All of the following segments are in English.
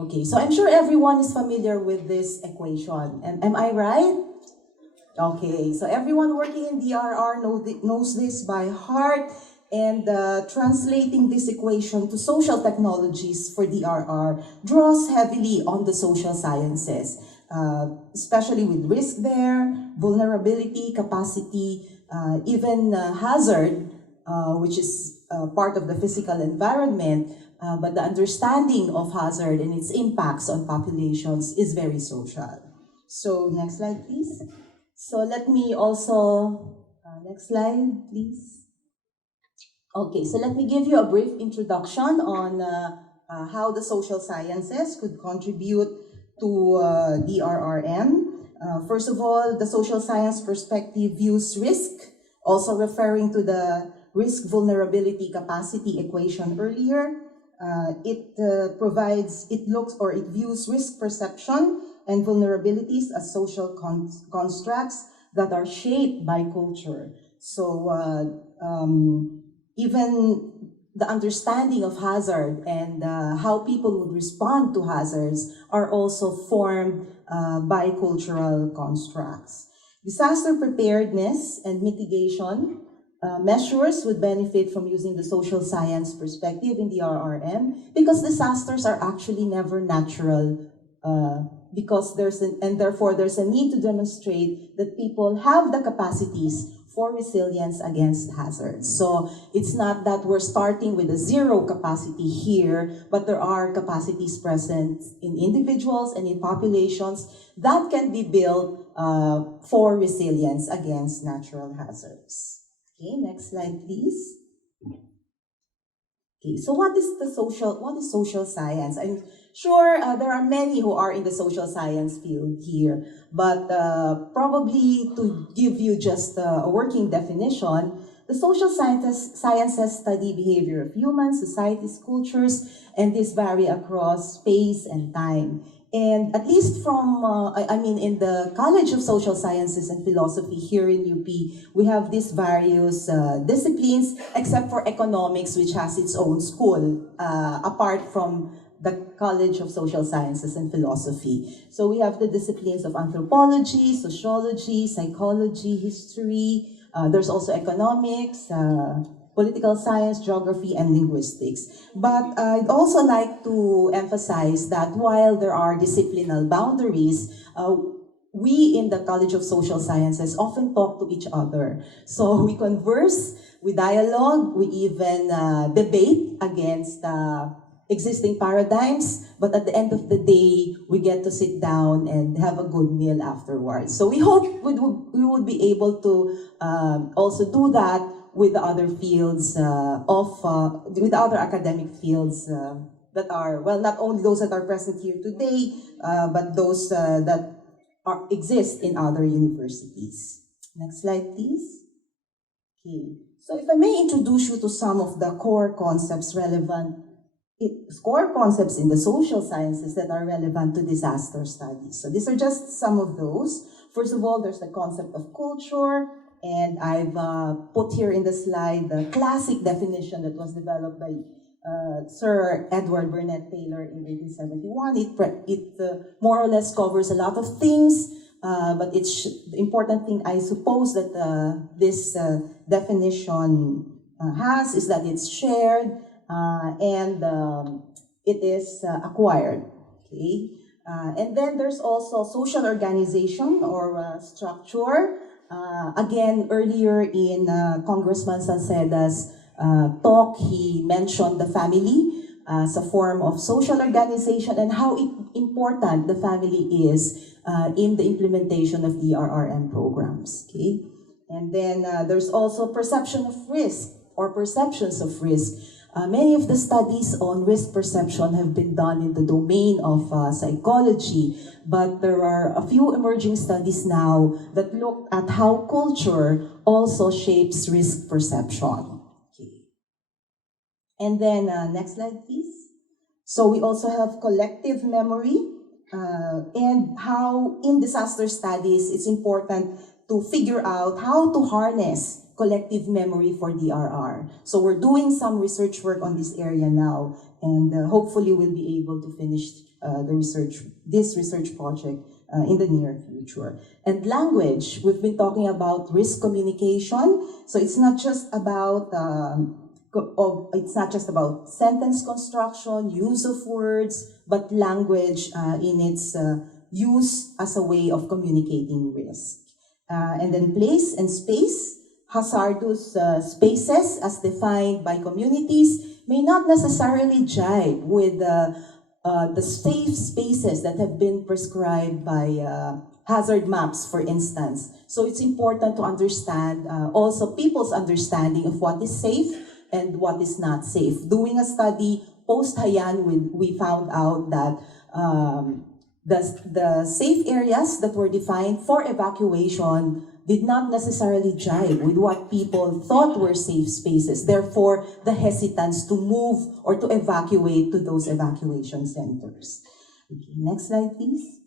Okay, so I'm sure everyone is familiar with this equation. Am I right? Okay, so everyone working in DRR knows this by heart, and translating this equation to social technologies for DRR draws heavily on the social sciences, especially with risk there, vulnerability, capacity, even hazard, which is part of the physical environment, but the understanding of hazard and its impacts on populations is very social. So next slide, please. So let me also, next slide, please. Okay, so let me give you a brief introduction on how the social sciences could contribute to DRRM. First of all, the social science perspective views risk, also referring to the risk vulnerability capacity equation earlier. It views risk perception and vulnerabilities as social constructs that are shaped by culture. So even the understanding of hazard and how people would respond to hazards are also formed by cultural constructs. Disaster preparedness and mitigation measures would benefit from using the social science perspective in the RRM because disasters are actually never natural, because therefore there's a need to demonstrate that people have the capacities for resilience against hazards. So it's not that we're starting with a zero capacity here, but there are capacities present in individuals and in populations that can be built for resilience against natural hazards. Okay, next slide, please. Okay, so what is social science? I'm sure there are many who are in the social science field here, but probably to give you just a working definition, the social sciences study behavior of humans, societies, cultures, and these vary across space and time. And at least from, in the College of Social Sciences and Philosophy here in UP, we have these various disciplines, except for economics, which has its own school, apart from the College of Social Sciences and Philosophy. So we have the disciplines of anthropology, sociology, psychology, history. There's also economics, political science, geography, and linguistics. But I'd also like to emphasize that while there are disciplinal boundaries, we in the College of Social Sciences often talk to each other. So we converse, we dialogue, we even debate against existing paradigms, but at the end of the day, we get to sit down and have a good meal afterwards. So we hope we would be able to also do that with the other fields with other academic fields that are, well, not only those that are present here today, but those that exist in other universities. Next slide, please. Okay. So if I may introduce you to some of the core concepts in the social sciences that are relevant to disaster studies. So these are just some of those. First of all, there's the concept of culture, and I've put here in the slide the classic definition that was developed by Sir Edward Burnett Taylor in 1871. It more or less covers a lot of things, but the important thing I suppose that this definition has is that it's shared and it is acquired. Okay, and then there's also social organization or structure. Again, earlier in Congressman Salceda's talk, he mentioned the family as a form of social organization and how important the family is in the implementation of the RRM programs. Okay, and then there's also perception of risk or perceptions of risk. Many of the studies on risk perception have been done in the domain of psychology, but there are a few emerging studies now that look at how culture also shapes risk perception. Okay. And then, next slide, please. So we also have collective memory and how in disaster studies it's important to figure out how to harness collective memory for DRR. So we're doing some research work on this area now, and hopefully we'll be able to finish this research project in the near future. And language, we've been talking about risk communication. So it's not just about sentence construction, use of words, but language in its use as a way of communicating risk. And then place and space. Hazardous spaces, as defined by communities, may not necessarily jibe with the safe spaces that have been prescribed by hazard maps, for instance. So it's important to understand also people's understanding of what is safe and what is not safe. Doing a study post-Haiyan, we found out that the safe areas that were defined for evacuation did not necessarily jibe with what people thought were safe spaces. Therefore, the hesitance to move or to evacuate to those evacuation centers. Okay, next slide, please.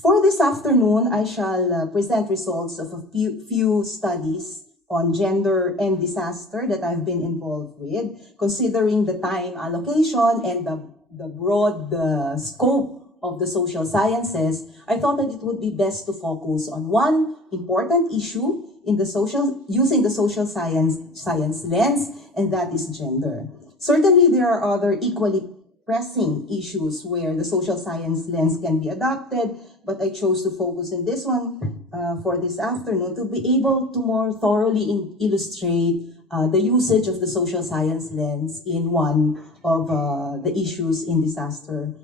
For this afternoon, I shall present results of a few studies on gender and disaster that I've been involved with, considering the time allocation and the broad scope of the social sciences. I thought that it would be best to focus on one important issue in using the social science lens, and that is gender. Certainly, there are other equally pressing issues where the social science lens can be adopted, but I chose to focus on this one for this afternoon to be able to more thoroughly illustrate the usage of the social science lens in one of the issues in disaster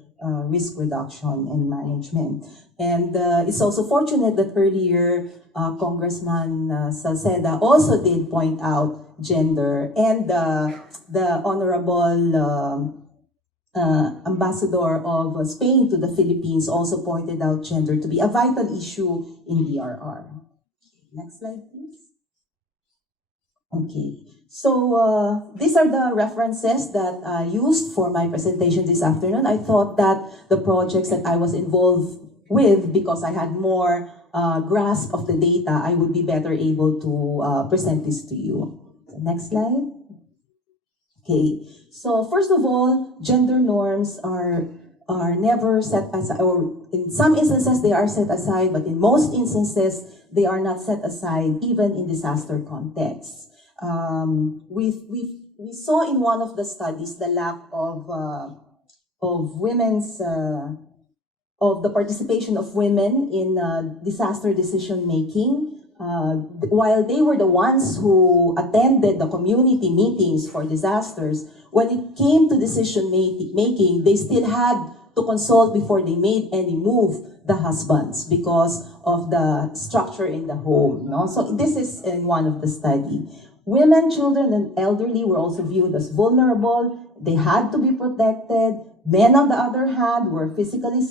risk reduction and management. And it's also fortunate that earlier Congressman Salceda also did point out gender, and the Honorable Ambassador of Spain to the Philippines also pointed out gender to be a vital issue in DRR. Next slide, please. Okay, so these are the references that I used for my presentation this afternoon. I thought that the projects that I was involved with, because I had more grasp of the data, I would be better able to present this to you. Next slide. Okay, so first of all, gender norms are never set aside, or in some instances they are set aside, but in most instances they are not set aside, even in disaster contexts. We saw in one of the studies the lack of women's of the participation of women in disaster decision making. While they were the ones who attended the community meetings for disasters, when it came to decision making, they still had to consult before they made any move the husbands because of the structure in the home. No? So this is in one of the study. Women, children, and elderly were also viewed as vulnerable. They had to be protected. Men, on the other hand, were physically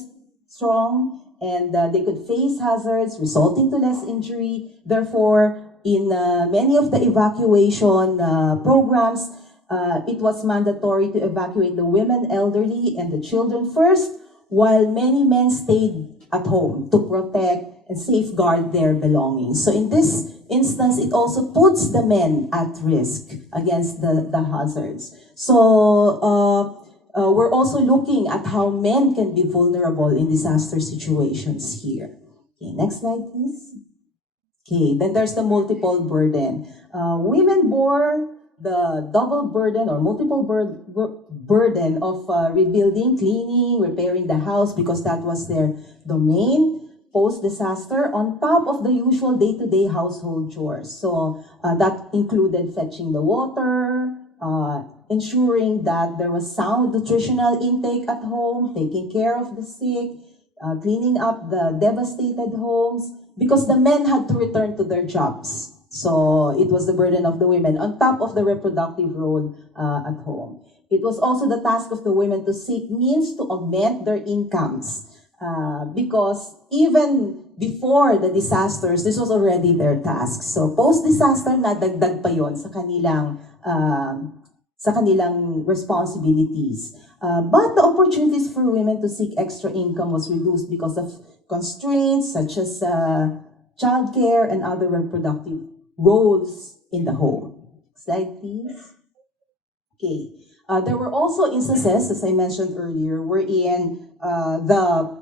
strong, and they could face hazards resulting to less injury. Therefore, in many of the evacuation programs, it was mandatory to evacuate the women, elderly, and the children first, while many men stayed at home to protect and safeguard their belongings. So in this instance, it also puts the men at risk against the hazards. So we're also looking at how men can be vulnerable in disaster situations here. Okay, next slide, please. Okay, then there's the multiple burden. Women bore the double burden or multiple burden of rebuilding, cleaning, repairing the house, because that was their domain post-disaster, on top of the usual day-to-day household chores. So that included fetching the water, ensuring that there was sound nutritional intake at home, taking care of the sick, cleaning up the devastated homes, because the men had to return to their jobs. So it was the burden of the women on top of the reproductive role at home. It was also the task of the women to seek means to augment their incomes, because even before the disasters, this was already their task. So post-disaster, nadagdag pa yon sa kanilang responsibilities. But the opportunities for women to seek extra income was reduced because of constraints such as childcare and other reproductive roles in the home. Slide, please. Okay. There were also instances, as I mentioned earlier, wherein the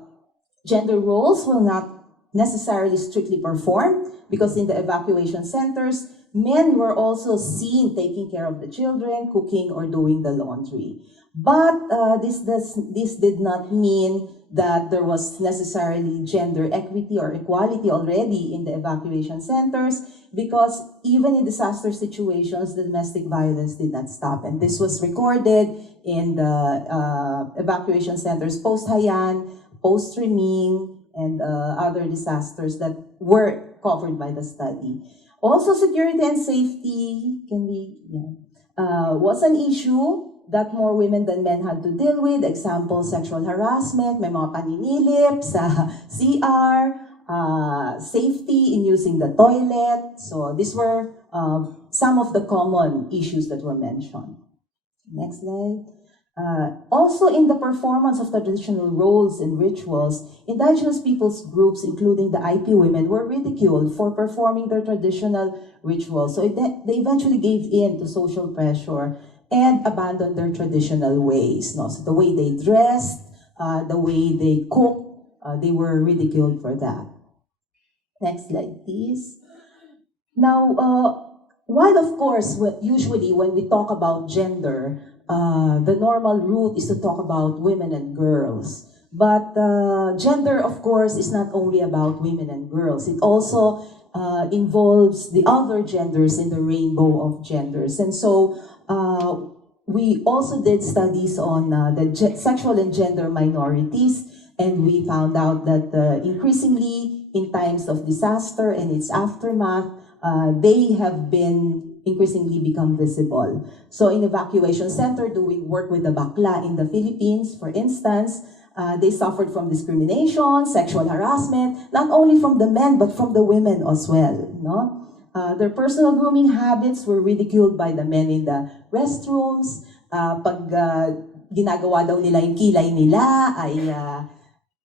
gender roles will not necessarily strictly performed because in the evacuation centers, men were also seen taking care of the children, cooking, or doing the laundry. But this did not mean that there was necessarily gender equity or equality already in the evacuation centers, because even in disaster situations, the domestic violence did not stop. And this was recorded in the evacuation centers post-Haiyan, post-Reming, and other disasters that were covered by the study. Also, security and safety was an issue that more women than men had to deal with. Example, sexual harassment, may mga paninilip sa CR, safety in using the toilet. So these were some of the common issues that were mentioned. Next slide. Also in the performance of traditional roles and rituals, indigenous peoples groups, including the IP women, were ridiculed for performing their traditional rituals. So they eventually gave in to social pressure and abandoned their traditional ways. No? So the way they dressed, the way they cooked, they were ridiculed for that. Next slide, please. Now, while of course, usually when we talk about gender, the normal route is to talk about women and girls. But gender, of course, is not only about women and girls. It also involves the other genders in the rainbow of genders. And so we also did studies on the sexual and gender minorities, and we found out that increasingly in times of disaster and its aftermath, they have been increasingly become visible. So in evacuation center, doing work with the bakla in the Philippines, for instance, they suffered from discrimination, sexual harassment, not only from the men, but from the women as well. No? Their personal grooming habits were ridiculed by the men in the restrooms. Pag ginagawa daw nila yung kilay nila, ay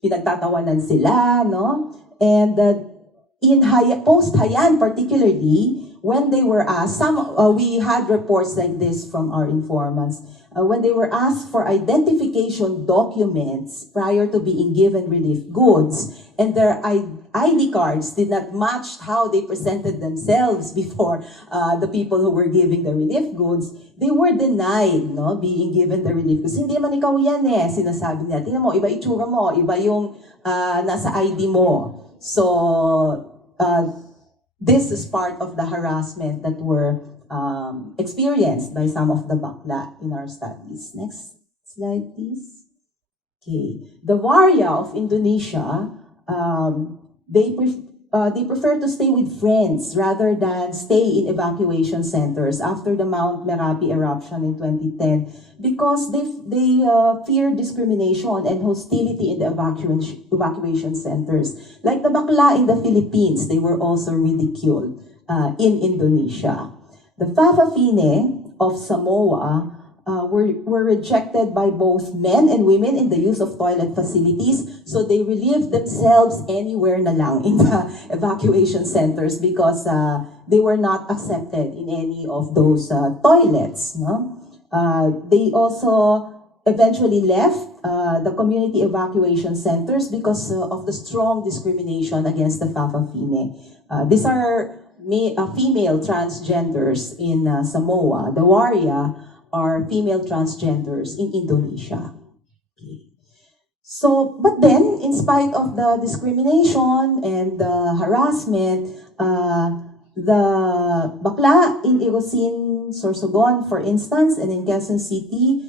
pinagtatawanan sila. No? And in post-Haiyan particularly, when they were asked, we had reports like this from our informants, when they were asked for identification documents prior to being given relief goods, and their ID cards did not match how they presented themselves before the people who were giving the relief goods, they were denied being given the relief goods. Hindi man ikaw yan sinasabi nila. Tingnan mo, iba itsura mo, iba yung nasa ID mo. So, this is part of the harassment that were experienced by some of the bakla in our studies. Next slide, please. Okay. The Waria of Indonesia, they prefer to stay with friends rather than stay in evacuation centers after the Mount Merapi eruption in 2010, because they fear discrimination and hostility in the evacuation centers. Like the bakla in the Philippines, they were also ridiculed in Indonesia. The Fa'afafine of Samoa were rejected by both men and women in the use of toilet facilities, so they relieved themselves anywhere na lang in the evacuation centers because they were not accepted in any of those toilets. No? They also eventually left the community evacuation centers because of the strong discrimination against the Fa'afafine. These are female transgenders in Samoa. The Waria are female transgenders in Indonesia. Okay. So, but then, in spite of the discrimination and the harassment, the bakla in Irosin, Sorsogon, for instance, and in Quezon City,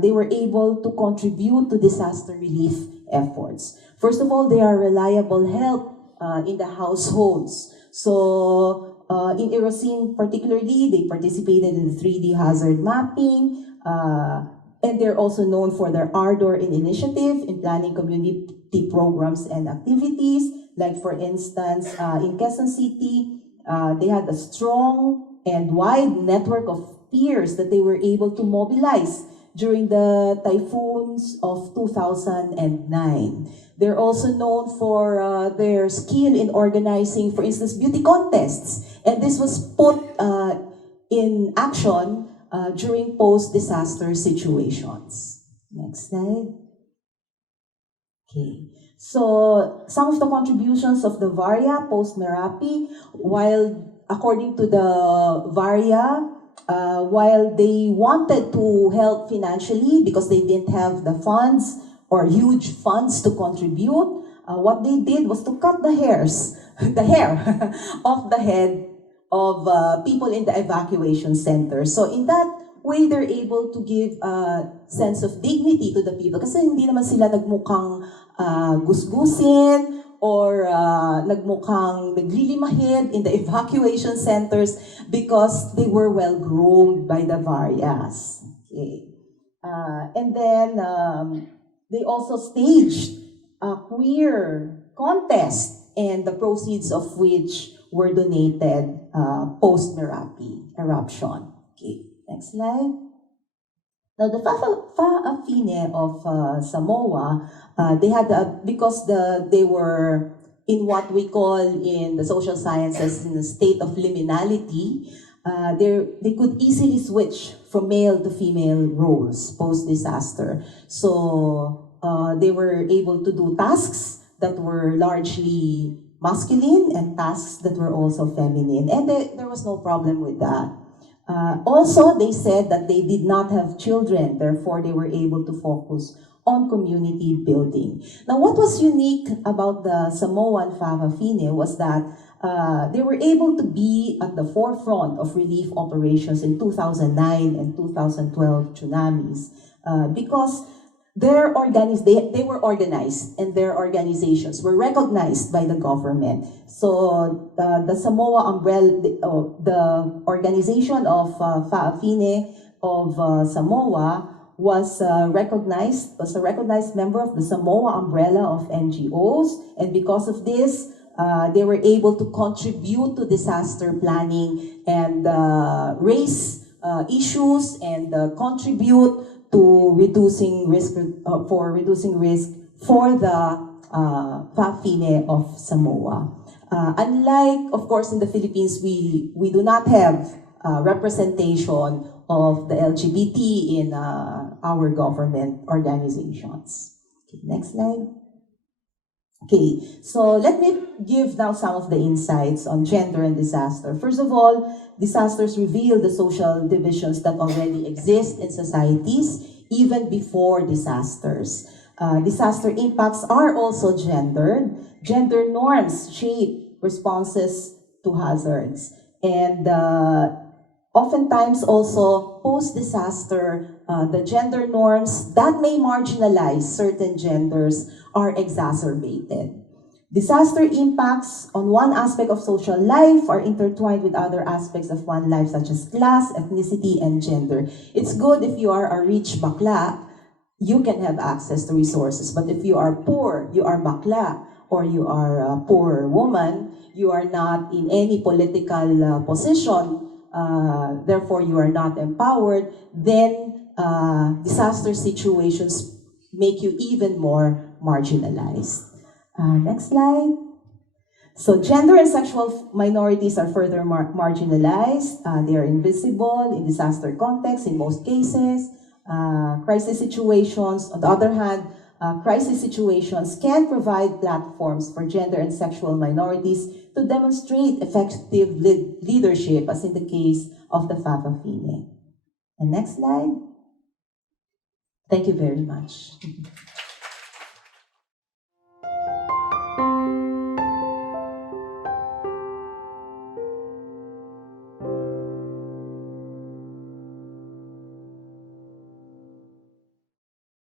they were able to contribute to disaster relief efforts. First of all, they are reliable help in the households. So, in Irosin particularly, they participated in the 3D hazard mapping, and they're also known for their ardor in initiative in planning community programs and activities. Like for instance, in Quezon City, they had a strong and wide network of peers that they were able to mobilize during the typhoons of 2009. They're also known for their skill in organizing, for instance, beauty contests. And this was put in action during post-disaster situations. Next slide. Okay. So, some of the contributions of the Varia post-Merapi, while according to the Varia, while they wanted to help financially because they didn't have the funds or huge funds to contribute, what they did was to cut the the hair off the head of people in the evacuation center. So in that way, they're able to give a sense of dignity to the people kasi hindi naman sila nagmukhang gusgusin or nagmukhang naglilimahid in the evacuation centers because they were well groomed by the Varias. Okay. And then they also staged a queer contest and the proceeds of which were donated post-Merapi eruption. Okay, next slide. Now, the Fa'afine of Samoa, they had, because they were in what we call in the social sciences in a state of liminality, they could easily switch from male to female roles post-disaster. So they were able to do tasks that were largely masculine and tasks that were also feminine. And there was no problem with that. Also, they said that they did not have children, therefore they were able to focus on community building. Now, what was unique about the Samoan Fa'afine was that they were able to be at the forefront of relief operations in 2009 and 2012 tsunamis because they were organized and their organizations were recognized by the government. So the Samoa umbrella, the organization of Fa'afine of Samoa was a recognized member of the Samoa umbrella of NGOs, and because of this, they were able to contribute to disaster planning and raise issues and contribute to reducing risk for the Fa'afine of Samoa. Unlike, of course, in the Philippines, we do not have representation of the LGBT in our government organizations. Okay, next slide. Okay, so let me give now some of the insights on gender and disaster. First of all, disasters reveal the social divisions that already exist in societies even before disasters. Disaster impacts are also gendered. Gender norms shape responses to hazards. And oftentimes also post-disaster, the gender norms that may marginalize certain genders are exacerbated. Disaster impacts on one aspect of social life are intertwined with other aspects of one life such as class, ethnicity, and gender. It's good if you are a rich bakla, you can have access to resources. But if you are poor, you are bakla, or you are a poor woman, you are not in any political position, therefore you are not empowered, then disaster situations make you even more marginalized. Next slide. So gender and sexual minorities are further marginalized. They are invisible in disaster contexts in most cases. Crisis situations, on the other hand, crisis situations can provide platforms for gender and sexual minorities to demonstrate effective leadership, as in the case of the Fa'afine. And next slide. Thank you very much.